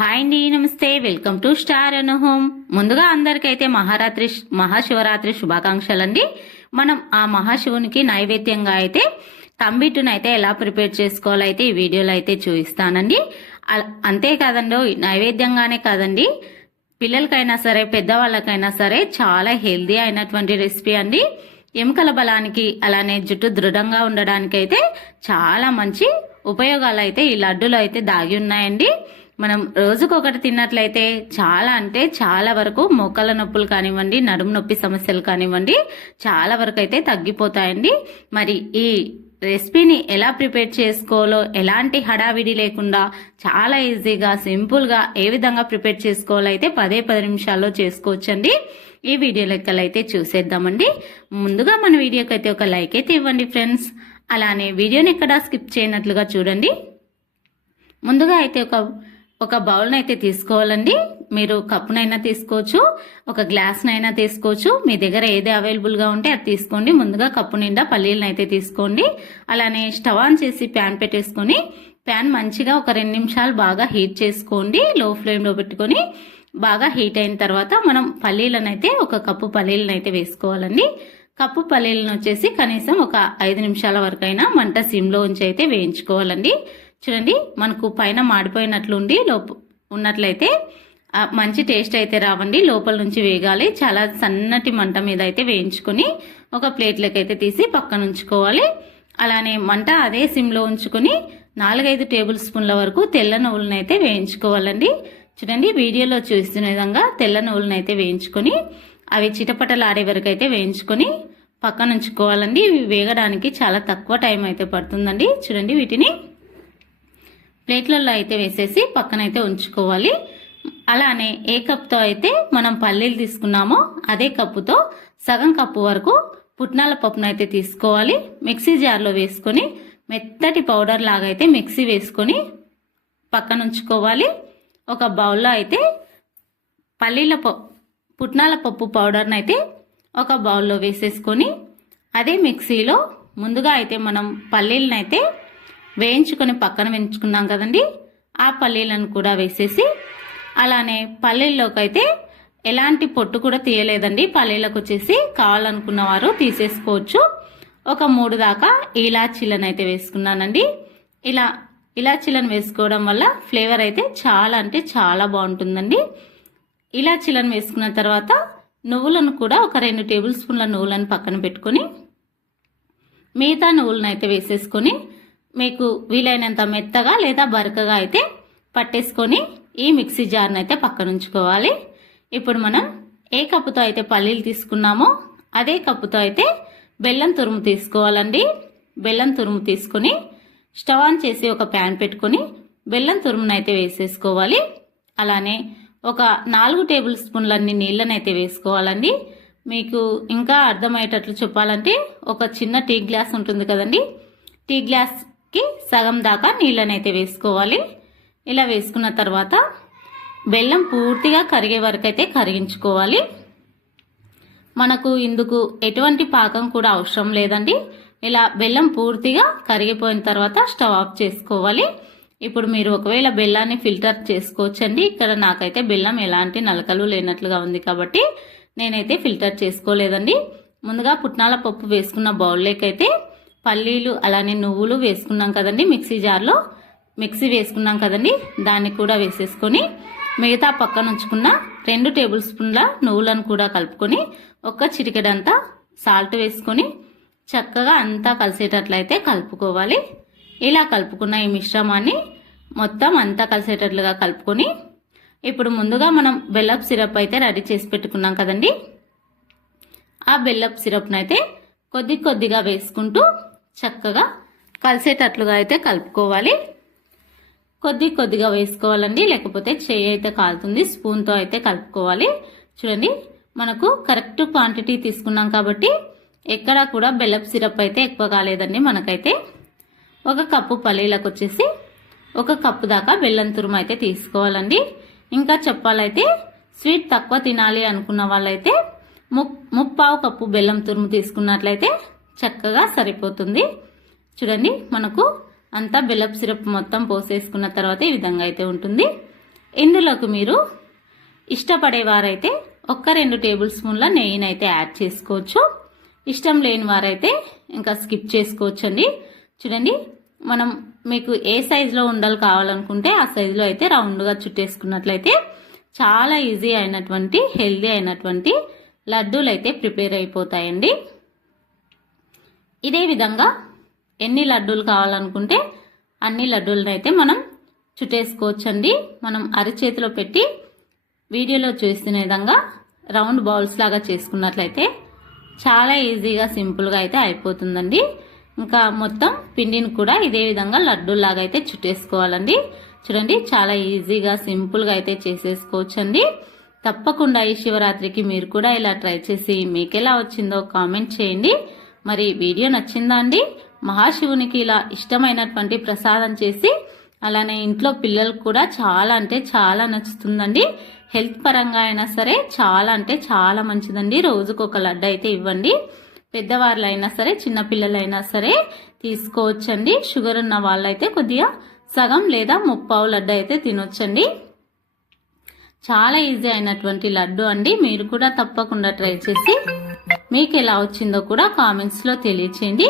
Hi అండి, నమస్తే. Welcome to star Anu home. ముందుగా అందరికైతే మహాశివరాత్రి శుభాకాంక్షలండి. మనం ఆ మహాశివునికి నైవేద్యంగా అయితే తంబిట్టునైతే ఎలా ప్రిపేర్ చేసుకోవాలో అయితే ఈ వీడియోలో అయితే చూపిస్తానండి. అంతేకాదండి, నైవేద్యంగానే కాదండి, పిల్లలకైనా సరే పెద్దవాళ్ళకైనా సరే చాలా హెల్దీ అయినటువంటి రెసిపీ అండి. ఎముకల బలానికి అలానే జుట్టు దృఢంగా ఉండడానికి అయితే చాలా మంచి ఉపయోగాలు అయితే ఈ లడ్డూలో అయితే దాగి ఉన్నాయండి. మనం రోజుకొకటి తిన్నట్లయితే చాలా అంటే చాలా వరకు మోకాళ్ళ నొప్పులు కానివ్వండి, నడుము నొప్పి సమస్యలు కానివ్వండి, చాలా వరకు అయితే తగ్గిపోతాయండి. మరి ఈ రెసిపీని ఎలా ప్రిపేర్ చేసుకోవాలో, ఎలాంటి హడావిడి లేకుండా చాలా ఈజీగా సింపుల్గా ఏ విధంగా ప్రిపేర్ చేసుకోవాలో అయితే 10 నిమిషాల్లో చేసుకోవచ్చండి. ఈ వీడియో లెక్కలైతే చూసేద్దామండి. ముందుగా మన వీడియోకి అయితే ఒక లైక్ అయితే ఇవ్వండి ఫ్రెండ్స్. అలానే వీడియోని ఎక్కడా స్కిప్ చేయనట్లుగా చూడండి. ముందుగా అయితే ఒక బౌల్ని అయితే తీసుకోవాలండి. మీరు కప్పునైనా తీసుకోవచ్చు, ఒక గ్లాస్నైనా తీసుకోవచ్చు. మీ దగ్గర ఏది అవైలబుల్గా ఉంటే అది తీసుకోండి. ముందుగా కప్పు నిండా పల్లీలను అయితే తీసుకోండి. అలానే స్టవ్ ఆన్ చేసి ప్యాన్ పెట్టేసుకొని, ప్యాన్ మంచిగా ఒక 2 నిమిషాలు బాగా హీట్ చేసుకోండి. లో ఫ్లేమ్లో పెట్టుకొని బాగా హీట్ అయిన తర్వాత మనం పల్లీలను అయితే ఒక కప్పు పల్లీలను అయితే వేసుకోవాలండి. కప్పు పల్లీలను వచ్చేసి కనీసం ఒక 5 నిమిషాల వరకైనా మంట సిమ్లో ఉంచి అయితే వేయించుకోవాలండి. చూడండి, మనకు పైన మాడిపోయినట్లుండి ఉన్నట్లయితే మంచి టేస్ట్ అయితే రావండి. లోపల నుంచి వేగాలి. చాలా సన్నటి మంట మీద అయితే వేయించుకొని ఒక ప్లేట్లోకి అయితే తీసి పక్కన ఉంచుకోవాలి. అలానే మంట అదే సిమ్లో ఉంచుకొని 4-5 టేబుల్ స్పూన్ల వరకు తెల్ల నువ్వులను అయితే వేయించుకోవాలండి. చూడండి, వీడియోలో చూస్తున్న విధంగా తెల్ల నువ్వులను అయితే వేయించుకొని అవి చిటపటలాడే వరకు అయితే వేయించుకొని పక్కన ఉంచుకోవాలండి. ఇవి వేగడానికి చాలా తక్కువ టైం అయితే పడుతుందండి. చూడండి, వీటిని ప్లేట్లలో అయితే వేసేసి పక్కన అయితే ఉంచుకోవాలి. అలానే ఏ కప్తో అయితే మనం పల్లీలు తీసుకున్నామో అదే కప్పుతో సగం కప్పు వరకు పుట్నాల పప్పును అయితే తీసుకోవాలి. మిక్సీ జార్లో వేసుకొని మెత్తటి పౌడర్ లాగా అయితే మిక్సీ వేసుకొని పక్కన ఉంచుకోవాలి. ఒక బౌల్లో అయితే పుట్నాల పప్పు పౌడర్ని అయితే ఒక బౌల్లో వేసేసుకొని అదే మిక్సీలో ముందుగా అయితే మనం పల్లీలను అయితే వేయించుకొని పక్కన వేయించుకున్నాం కదండి, ఆ పల్లీలను కూడా వేసేసి అలానే పల్లీల్లోకి అయితే ఎలాంటి పొట్టు కూడా తీయలేదండి. పల్లీలకు వచ్చేసి కావాలనుకున్న వారు తీసేసుకోవచ్చు. ఒక 3 దాకా ఇలాచీలను అయితే వేసుకున్నానండి. ఇలాచీలను వేసుకోవడం వల్ల ఫ్లేవర్ అయితే చాలా అంటే చాలా బాగుంటుందండి. ఇలాచీలను వేసుకున్న తర్వాత నువ్వులను కూడా ఒక 2 టేబుల్ స్పూన్ల నువ్వులను పక్కన పెట్టుకొని మిగతా నువ్వులను అయితే వేసేసుకొని మీకు వీలైనంత మెత్తగా లేదా బరకగా అయితే పట్టేసుకొని ఈ మిక్సీ జార్ని అయితే పక్కన ఉంచుకోవాలి. ఇప్పుడు మనం ఏ కప్పుతో అయితే పల్లీలు తీసుకున్నామో అదే కప్పుతో అయితే బెల్లం తురుము తీసుకోవాలండి. బెల్లం తురుము తీసుకొని స్టవ్ ఆన్ చేసి ఒక ప్యాన్ పెట్టుకొని బెల్లం తురుమును అయితే వేసేసుకోవాలి. అలానే ఒక 4 టేబుల్ స్పూన్లన్నీ నీళ్ళని అయితే వేసుకోవాలండి. మీకు ఇంకా అర్థమయ్యేటట్లు చెప్పాలంటే ఒక చిన్న టీ గ్లాస్ ఉంటుంది కదండి, టీ గ్లాస్కి సగం దాకా నీళ్ళని అయితే వేసుకోవాలి. ఇలా వేసుకున్న తర్వాత బెల్లం పూర్తిగా కరిగే వరకు అయితే కరిగించుకోవాలి. మనకు ఇందుకు ఎటువంటి పాకం కూడా అవసరం లేదండి. ఇలా బెల్లం పూర్తిగా కరిగిపోయిన తర్వాత స్టవ్ ఆఫ్ చేసుకోవాలి. ఇప్పుడు మీరు ఒకవేళ బెల్లాన్ని ఫిల్టర్ చేసుకోవచ్చండి. ఇక్కడ నాకైతే బెల్లం ఎలాంటి నలకలు లేనట్లుగా ఉంది కాబట్టి నేనైతే ఫిల్టర్ చేసుకోలేదండి. ముందుగా పుట్నాల పప్పు వేసుకున్న బౌల్లోకి అయితే పల్లీలు అలానే నువ్వులు వేసుకున్నాం కదండి, మిక్సీ వేసుకున్నాం కదండి, దాన్ని కూడా వేసేసుకొని మిగతా పక్కన ఉంచుకున్న 2 టేబుల్ స్పూన్ల నువ్వులను కూడా కలుపుకొని ఒక చిటికెడంతా సాల్ట్ వేసుకొని చక్కగా అంతా కలిసేటట్లయితే కలుపుకోవాలి. ఇలా కలుపుకున్న ఈ మిశ్రమాన్ని మొత్తం అంతా కలిసేటట్లుగా కలుపుకొని ఇప్పుడు ముందుగా మనం బెల్లపు సిరప్ అయితే రెడీ చేసి పెట్టుకున్నాం కదండి, ఆ బెల్లపు సిరప్ను అయితే కొద్దిగా వేసుకుంటూ చక్కగా కలిసేటట్లుగా అయితే కలుపుకోవాలి. కొద్దిగా వేసుకోవాలండి, లేకపోతే చేయి అయితే కాలుతుంది. స్పూన్తో అయితే కలుపుకోవాలి. చూడండి, మనకు కరెక్ట్ క్వాంటిటీ తీసుకున్నాం కాబట్టి ఎక్కడా కూడా బెల్లపు సిరప్ అయితే ఎక్కువ కాలేదండి. మనకైతే ఒక కప్పు పల్లీలకు వచ్చేసి 1 కప్పు దాకా బెల్లం తురుము అయితే తీసుకోవాలండి. ఇంకా చెప్పాలైతే స్వీట్ తక్కువ తినాలి అనుకున్న వాళ్ళైతే 3/4 కప్పు బెల్లం తురుము తీసుకున్నట్లయితే చక్కగా సరిపోతుంది. చూడండి, మనకు అంతా బెల్లపు సిరప్ మొత్తం పోసేసుకున్న తర్వాత ఈ విధంగా అయితే ఉంటుంది. ఇందులోకి మీరు ఇష్టపడేవారైతే 1-2 టేబుల్ స్పూన్ల నెయ్యినైతే యాడ్ చేసుకోవచ్చు. ఇష్టం లేని వారైతే ఇంకా స్కిప్ చేసుకోవచ్చండి. చూడండి, మనం మీకు ఏ సైజులో ఉండలు కావాలనుకుంటే ఆ సైజులో అయితే రౌండ్గా చుట్టేసుకున్నట్లయితే చాలా ఈజీ అయినటువంటి హెల్దీ అయినటువంటి లడ్డూలు అయితే ప్రిపేర్ అయిపోతాయండి. ఇదే విధంగా ఎన్ని లడ్డూలు కావాలనుకుంటే అన్ని లడ్డూలను అయితే మనం చుట్టేసుకోవచ్చండి. మనం అరచేతిలో పెట్టి వీడియోలో చూసిన విధంగా రౌండ్ బౌల్స్ లాగా చేసుకున్నట్లయితే చాలా ఈజీగా సింపుల్గా అయితే అయిపోతుందండి. ఇంకా మొత్తం పిండిని కూడా ఇదే విధంగా లడ్డూలాగా అయితే చుట్టేసుకోవాలండి. చూడండి, చాలా ఈజీగా సింపుల్గా అయితే చేసేసుకోవచ్చండి. తప్పకుండా ఈ శివరాత్రికి మీరు కూడా ఇలా ట్రై చేసి మీకు ఎలా వచ్చిందో కామెంట్ చేయండి. మరి వీడియో నచ్చిందా అండి? మహాశివునికి ఇలా ఇష్టమైనటువంటి ప్రసాదం చేసి అలానే ఇంట్లో పిల్లలకు కూడా చాలా అంటే చాలా నచ్చుతుందండి. హెల్త్ పరంగా అయినా సరే చాలా అంటే చాలా మంచిదండి. రోజుకు ఒక లడ్డు అయితే ఇవ్వండి. పెద్దవాళ్ళైనా సరే చిన్నపిల్లలైనా సరే తీసుకోవచ్చండి. షుగర్ ఉన్న వాళ్ళైతే కొద్దిగా సగం లేదా 3/4 లడ్డు అయితే తినొచ్చండి. చాలా ఈజీ అయినటువంటి లడ్డు అండి. మీరు కూడా తప్పకుండా ట్రై చేసి మీకు ఎలా వచ్చిందో కూడా కామెంట్స్లో తెలియచేయండి.